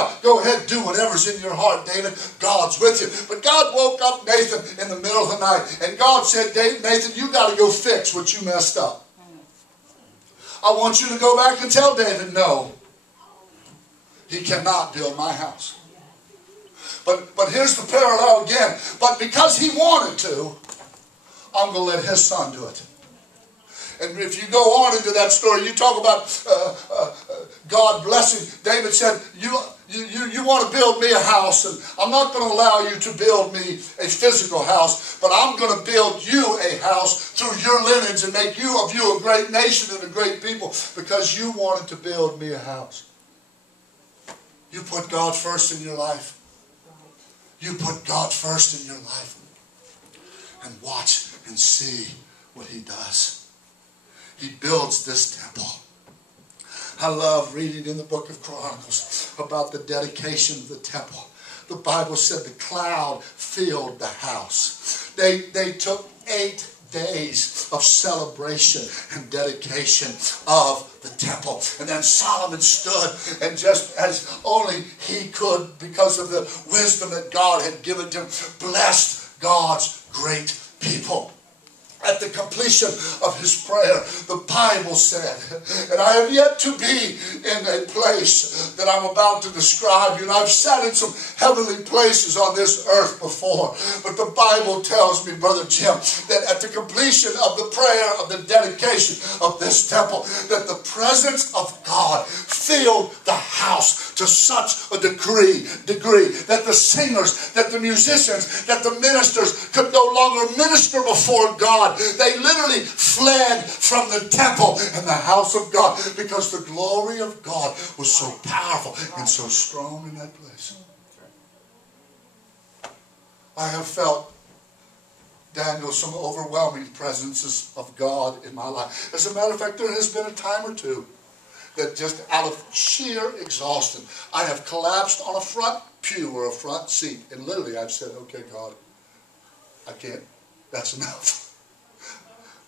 now, go ahead, do whatever's in your heart, David. God's with you. But God woke up Nathan in the middle of the night, and God said, Nathan, you got to go fix what you messed up. I want you to go back and tell David, no, he cannot build my house. But here's the parallel again. But because he wanted to, I'm going to let his son do it. And if you go on into that story, you talk about God blessing. David said, you want to build me a house, and I'm not going to allow you to build me a physical house, but I'm going to build you a house through your lineage and make of you a great nation and a great people because you wanted to build me a house. You put God first in your life. You put God first in your life. And watch and see what he does. He builds this temple. I love reading in the book of Chronicles about the dedication of the temple. The Bible said the cloud filled the house. They took 8 days of celebration and dedication of the temple. And then Solomon stood, and just as only he could, because of the wisdom that God had given him, blessed God's great people. At the completion of his prayer, the Bible said, and I have yet to be in a place that I'm about to describe you, and I've sat in some heavenly places on this earth before, but the Bible tells me, Brother Jim, that at the completion of the prayer of the dedication of this temple, that the presence of God filled the house to such a degree that the singers, that the musicians, that the ministers could no longer minister before God. They literally fled from the temple and the house of God because the glory of God was so powerful and so strong in that place. I have felt, Daniel, some overwhelming presences of God in my life. As a matter of fact, there has been a time or two that just out of sheer exhaustion, I have collapsed on a front pew or a front seat, and literally I've said, okay, God, I can't, that's enough.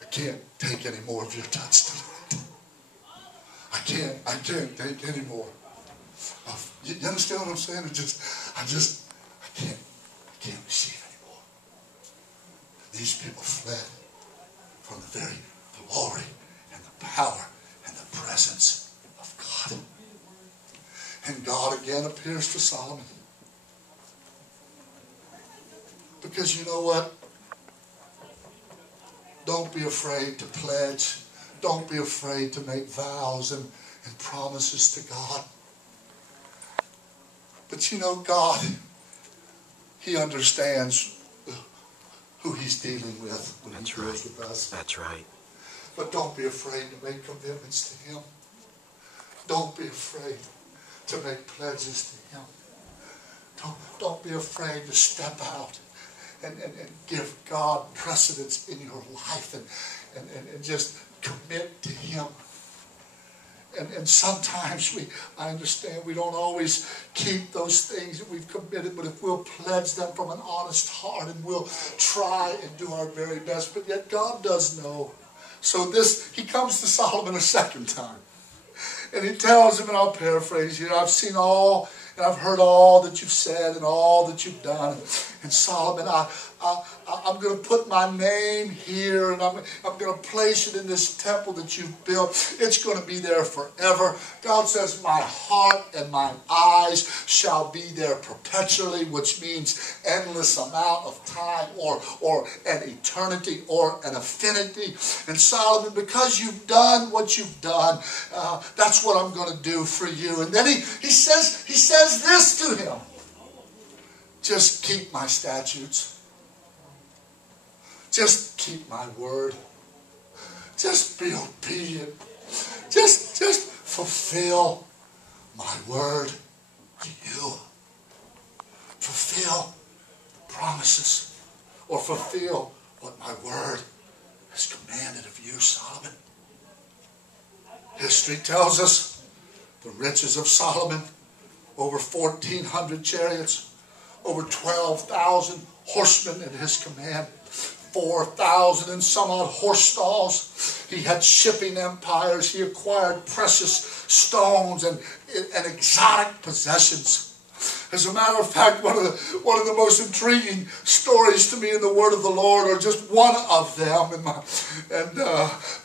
I can't take any more of your touch tonight. I can't take any more. You understand what I'm saying? I can't receive anymore. These people fled from the very glory and the power and the presence of God. And God again appears to Solomon. Because you know what? Don't be afraid to pledge. Don't be afraid to make vows and promises to God. But you know, God, he understands who he's dealing with when he deals with us. That's right. But don't be afraid to make commitments to him. Don't be afraid to make pledges to him. Don't be afraid to step out and give God precedence in your life and just commit to him. And sometimes I understand we don't always keep those things that we've committed, but if we'll pledge them from an honest heart and we'll try and do our very best, but yet God does know. So he comes to Solomon a second time. And he tells him, and I'll paraphrase here, I've seen all, and I've heard all that you've said and all that you've done. And Solomon, I'm going to put my name here, and I'm going to place it in this temple that you've built. It's going to be there forever. God says, my heart and my eyes shall be there perpetually, which means endless amount of time or an eternity or an affinity. And Solomon, because you've done what you've done, that's what I'm going to do for you. And then he says this to him. Just keep my statutes. Just keep my word. Just be obedient. Just fulfill my word to you. Fulfill the promises, or fulfill what my word has commanded of you, Solomon. History tells us the riches of Solomon, over 1,400 chariots, over 12,000 horsemen at his command, 4,000 and some odd horse stalls. He had shipping empires. He acquired precious stones and exotic possessions. As a matter of fact, one of the most intriguing stories to me in the Word of the Lord, or just one of them,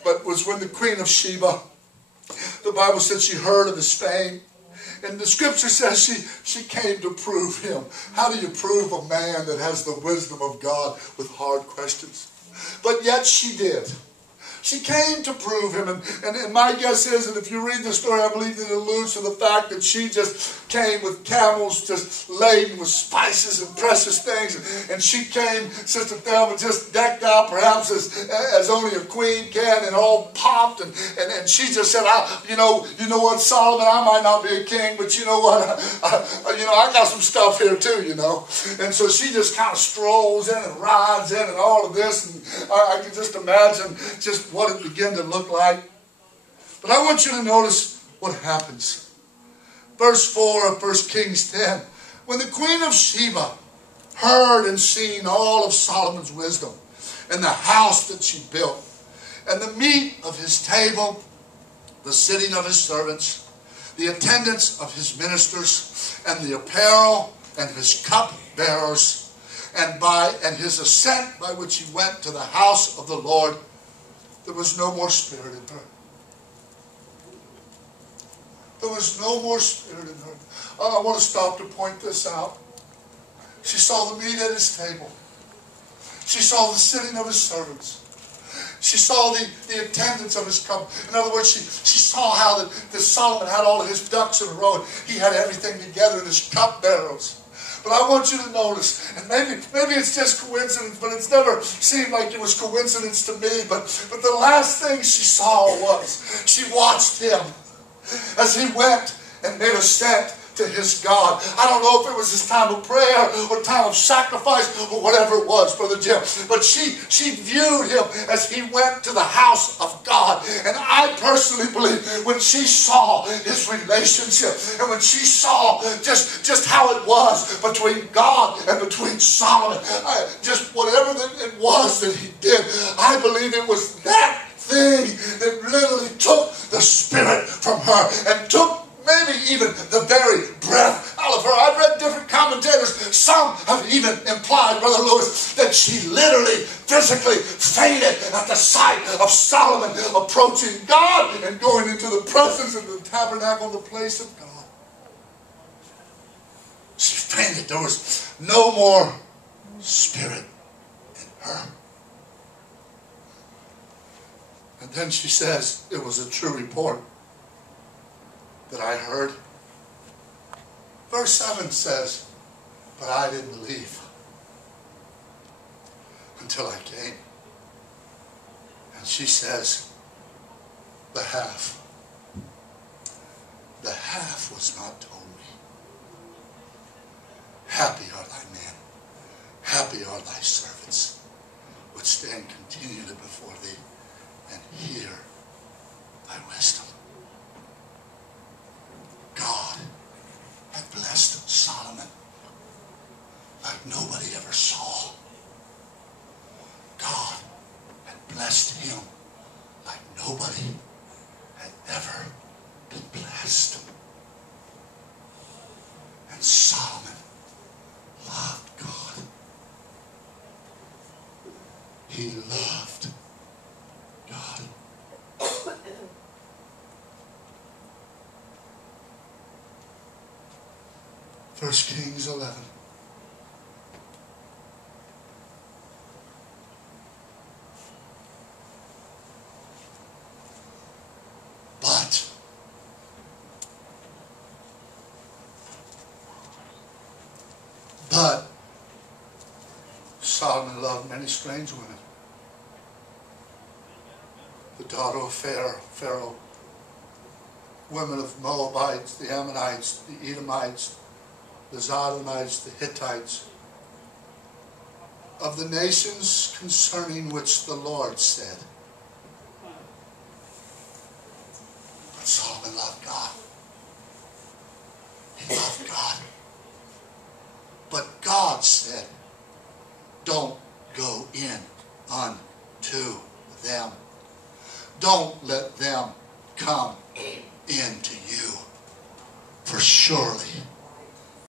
but was when the Queen of Sheba, the Bible said she heard of his fame. And the scripture says she came to prove him. How do you prove a man that has the wisdom of God with hard questions? But yet she did. She came to prove him, and my guess is, and if you read the story, I believe it alludes to the fact that she just came with camels just laden with spices and precious things, and she came, Sister Thelma, just decked out perhaps as only a queen can, and all popped, and she just said, you know what, Solomon, I might not be a king, but you know what, I got some stuff here too, and so she just kind of strolls in and rides in and all of this, and I can just imagine just what it began to look like. But I want you to notice what happens. Verse 4 of 1 Kings 10. When the Queen of Sheba heard and seen all of Solomon's wisdom and the house that she built and the meat of his table, the sitting of his servants, the attendance of his ministers, and the apparel and his cupbearers, and his ascent by which he went to the house of the Lord, there was no more spirit in her. There was no more spirit in her. I want to stop to point this out. She saw the meat at his table. She saw the sitting of his servants. She saw the attendance of his cup. In other words, she saw how that Solomon had all of his ducks in a row. He had everything together in his cupbearers. But I want you to notice, and maybe it's just coincidence, but it's never seemed like it was coincidence to me. But the last thing she saw was, she watched him as he went and made ascent to his God. I don't know if it was his time of prayer or time of sacrifice or whatever it was, Brother Jim. But she viewed him as he went to the house of God. And I personally believe when she saw his relationship and when she saw just how it was between God and between Solomon, just whatever it was that he did, I believe it was that thing that literally took the spirit from her and took maybe even the very breath out of her. I've read different commentators. Some have even implied, Brother Lewis, that she literally, physically fainted at the sight of Solomon approaching God and going into the presence of the tabernacle, the place of God. She fainted. There was no more spirit in her. And then she says, it was a true report that I heard. Verse 7 says, but I didn't believe until I came. And she says, the half was not told me. Happy are thy men, happy are thy servants, which stand continually before thee and hear thy wisdom. God had blessed Solomon like nobody ever saw. God had blessed him like nobody had ever been blessed. And Solomon loved God. He loved God. 1 Kings 11. But Solomon loved many strange women. The daughter of Pharaoh, women of Moabites, the Ammonites, the Edomites, the Zidonites, the Hittites, of the nations concerning which the Lord said. But Solomon loved God. He loved God. But God said, don't go in unto them. Don't let them come into you. For surely